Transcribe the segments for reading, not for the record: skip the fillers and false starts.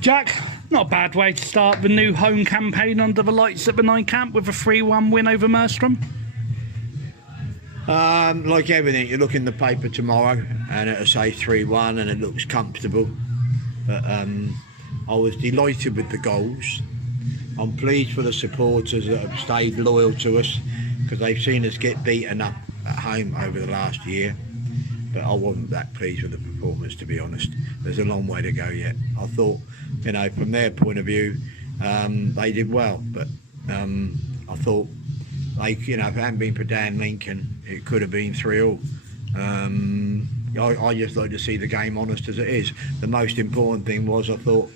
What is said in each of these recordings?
Jack, not a bad way to start the new home campaign under the lights at the night camp with a 3-1 win over Merstham. Like everything, you look in the paper tomorrow and it'll say 3-1 and it looks comfortable. But I was delighted with the goals. I'm pleased for the supporters that have stayed loyal to us because they've seen us get beaten up at home over the last year. But I wasn't that pleased with the performance, to be honest. There's a long way to go yet. I thought, you know, from their point of view, they did well. But I thought, like, you know, if it hadn't been for Dan Lincoln, it could have been 3-3. I just like to see the game honest as it is. The most important thing was I thought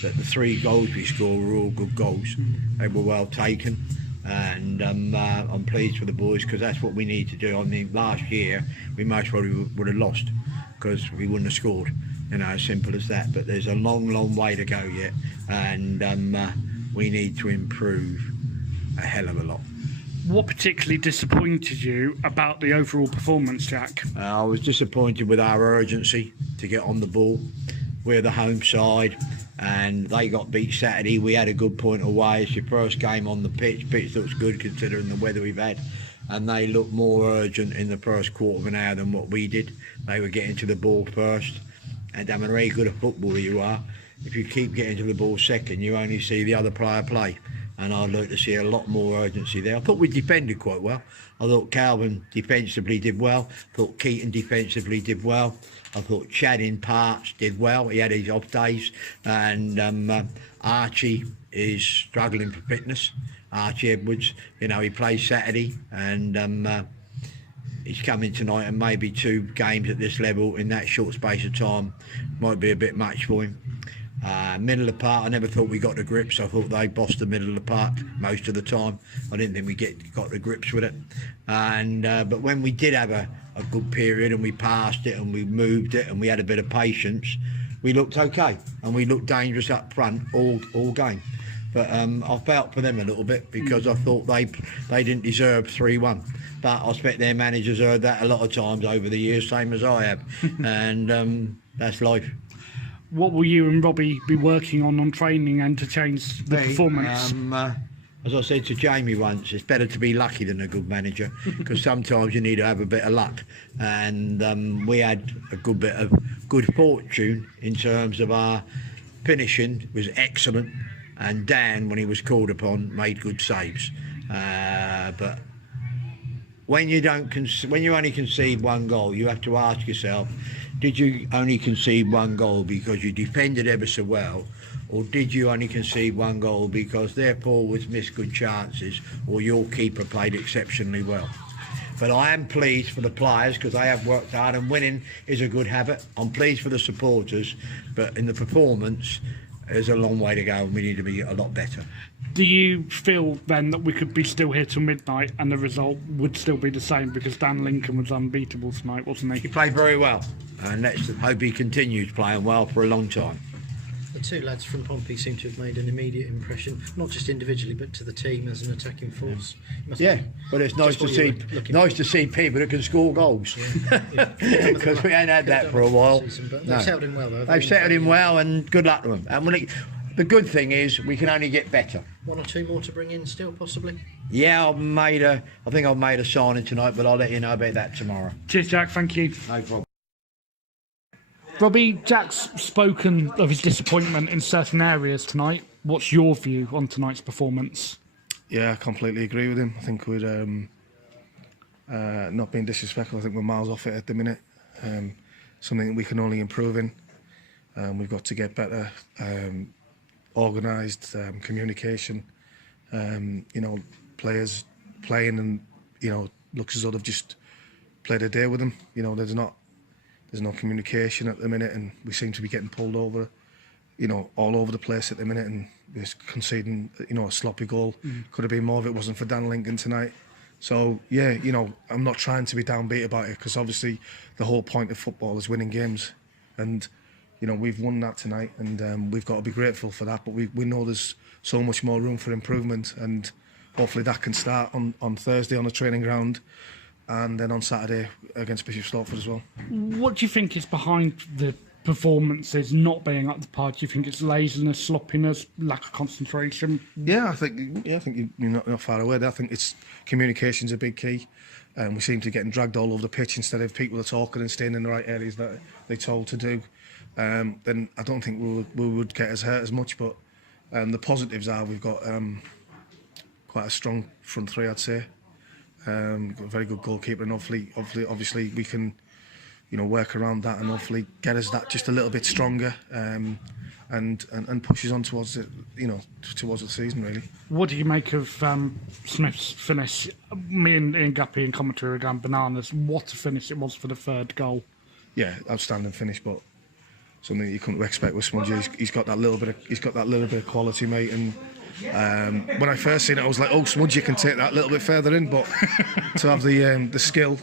that the 3 goals we scored were all good goals. They were well taken. And I'm pleased for the boys because that's what we need to do. I mean, last year we most probably would have lost because we wouldn't have scored, you know, as simple as that. But there's a long way to go yet, and we need to improve a hell of a lot. What particularly disappointed you about the overall performance, Jack? I was disappointed with our urgency to get on the ball. We're the home side and they got beat Saturday. We had a good point away. It's your first game on the pitch. Pitch looks good considering the weather we've had, and they looked more urgent in the first quarter of an hour than what we did. They were getting to the ball first, and I'm a very good at football you are. If you keep getting to the ball second, you only see the other player play, and I'd like to see a lot more urgency there. I thought we defended quite well. I thought Calvin defensively did well. I thought Keaton defensively did well. I thought Chad in parts did well. He had his off days. And Archie is struggling for fitness. Archie Edwards, you know, he plays Saturday and he's coming tonight, and maybe 2 games at this level in that short space of time might be a bit much for him. Middle of the park, I never thought we got the grips. I thought they bossed the middle of the park most of the time. I didn't think we got the grips with it. And but when we did have a good period and we passed it and we moved it and we had a bit of patience, we looked okay and we looked dangerous up front all game. But I felt for them a little bit because I thought they didn't deserve 3-1. But I expect their managers heard that a lot of times over the years, same as I have. And that's life. What will you and Robbie be working on training and to change the performance? As I said to Jamie once, it's better to be lucky than a good manager because sometimes you need to have a bit of luck. And we had a good bit of good fortune in terms of our finishing was excellent. And Dan, when he was called upon, made good saves. But when you only concede 1 goal, you have to ask yourself, did you only concede 1 goal because you defended ever so well, or did you only concede 1 goal because their forwards missed good chances or your keeper played exceptionally well? But I am pleased for the players because they have worked hard, and winning is a good habit. I'm pleased for the supporters, but in the performance, there's a long way to go and we need to be a lot better. Do you feel then that we could be still here till midnight and the result would still be the same because Dan Lincoln was unbeatable tonight, wasn't he? He played very well, and let's hope he continues playing well for a long time. The 2 lads from Pompey seem to have made an immediate impression, not just individually but to the team as an attacking force. Yeah, but it's nice to see people that can score goals because we ain't had that for a while. They've settled in well though. They've settled in well, and good luck to them. And the good thing is we can only get better. 1 or 2 more to bring in still, possibly? Yeah, I think I've made a signing tonight, but I'll let you know about that tomorrow. Cheers, Jack. Thank you. No problem. Robbie, Jack's spoken of his disappointment in certain areas tonight. What's your view on tonight's performance? Yeah, I completely agree with him. I think we're not being disrespectful. I think we're miles off it at the minute. Something that we can only improve in. We've got to get better, organised communication. You know, players playing and, you know, looks as though they've just played a day with them. You know, there's no communication at the minute, and we seem to be getting pulled over, you know, all over the place at the minute, and we're conceding, you know, a sloppy goal. Could have been more if it wasn't for Dan Lincoln tonight. So, yeah, you know, I'm not trying to be downbeat about it because obviously the whole point of football is winning games. And, you know, we've won that tonight, and we've got to be grateful for that. But we know there's so much more room for improvement, and hopefully that can start on Thursday on the training ground, and then on Saturday against Bishop Stortford as well. What do you think is behind the performances not being up to par? Do you think it's laziness, sloppiness, lack of concentration? Yeah, I think you're not far away there. I think it's communication's a big key. We seem to be getting dragged all over the pitch instead of people are talking and staying in the right areas that they're told to do. Then I don't think we would get as hurt as much. But the positives are we've got quite a strong front three, I'd say. We've got a very good goalkeeper, and obviously we can, work around that and hopefully get us that just a little bit stronger. And push us on towards it, towards the season, really. What do you make of Smith's finish? Me and Ian Guppy in commentary were going bananas. What a finish it was for the third goal. Yeah, outstanding finish, but something you couldn't expect with Smudgy. He's got that little bit of quality, mate. And when I first seen it, I was like, oh, Smudgy can take that a little bit further in, but to have the skill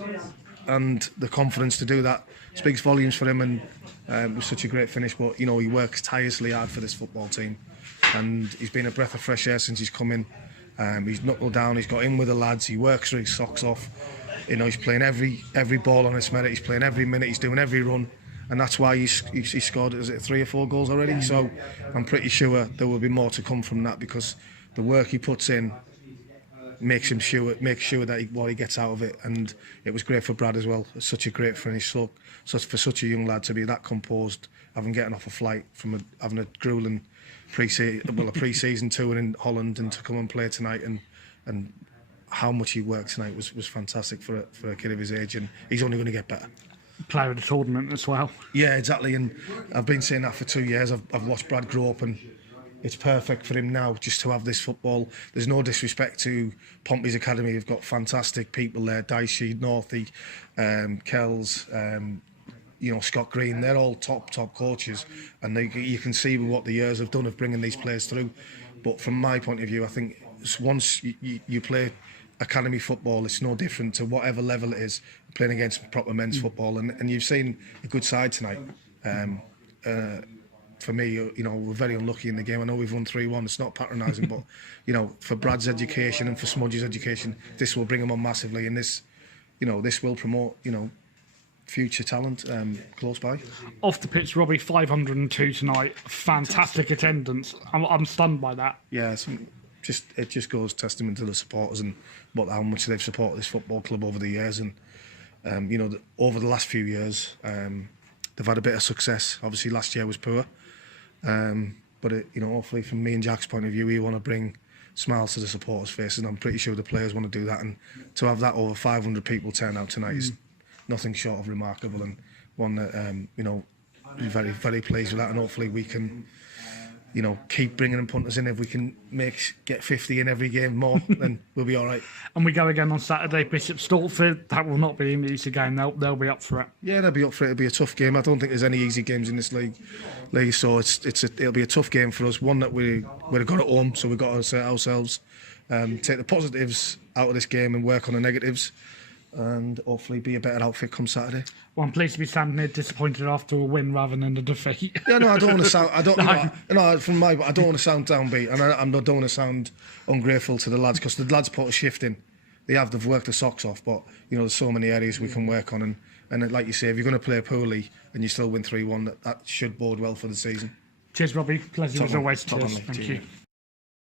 and the confidence to do that speaks volumes for him. And it was such a great finish, but he works tirelessly hard for this football team, and he's been a breath of fresh air since he's come in. He's knuckled down, he's got in with the lads, he works his socks off. He's playing every ball on his merit, he's playing every minute, he's doing every run, and that's why he scored, is it 3 or 4 goals already? So I'm pretty sure there will be more to come from that, because the work he puts in makes sure that what he gets out of it. And it was great for Brad as well. It's such a great finish. So for such a young lad to be that composed, having getting off a flight from having a grueling pre-season tour in Holland, and to come and play tonight, and how much he worked tonight was fantastic for a kid of his age, and he's only going to get better. Player of the tournament as well. Yeah, exactly. And I've been saying that for 2 years. I've watched Brad grow up, and it's perfect for him now just to have this football. There's no disrespect to Pompey's academy. You've got fantastic people there, Dicey, Northey, Kells, Scott Green. They're all top coaches, and you can see what the years have done of bringing these players through. But from my point of view, I think once you play academy football, it's no different to whatever level it is, playing against proper men's football. And you've seen a good side tonight. For me, we're very unlucky in the game. I know we've won 3-1. It's not patronising, but for Brad's education and for Smudge's education, this will bring him on massively, and this will promote future talent close by. Off the pitch, Robbie, 502 tonight. Fantastic attendance. I'm stunned by that. Yeah, it just goes testament to the supporters and how much they've supported this football club over the years. And over the last few years, they've had a bit of success. Obviously, last year was poor. But hopefully, from me and Jack's point of view, we want to bring smiles to the supporters' faces, and I'm pretty sure the players want to do that. And to have that over 500 people turn out tonight is nothing short of remarkable, and one that we're very, very pleased with that. And hopefully, we can keep bringing them punters in. If we can get 50 in every game more, then we'll be all right. And we go again on Saturday, Bishop Stortford. That will not be an easy game. They'll be up for it. Yeah, they'll be up for it. It'll be a tough game. I don't think there's any easy games in this league. So it'll be a tough game for us. One that we've got at home, so we've got to assert ourselves, take the positives out of this game and work on the negatives, and hopefully be a better outfit come Saturday. Well, I'm pleased to be standing here disappointed after a win rather than a defeat. Yeah, no, I don't want to sound. I don't want to sound downbeat, and I don't want to sound ungrateful to the lads, because the lads put a shift in. They've worked the socks off, but there's so many areas we can work on, and like you say, if you're going to play poorly and you still win 3-1, that should bode well for the season. Cheers, Robbie. Pleasure as always. Cheers. Thank you.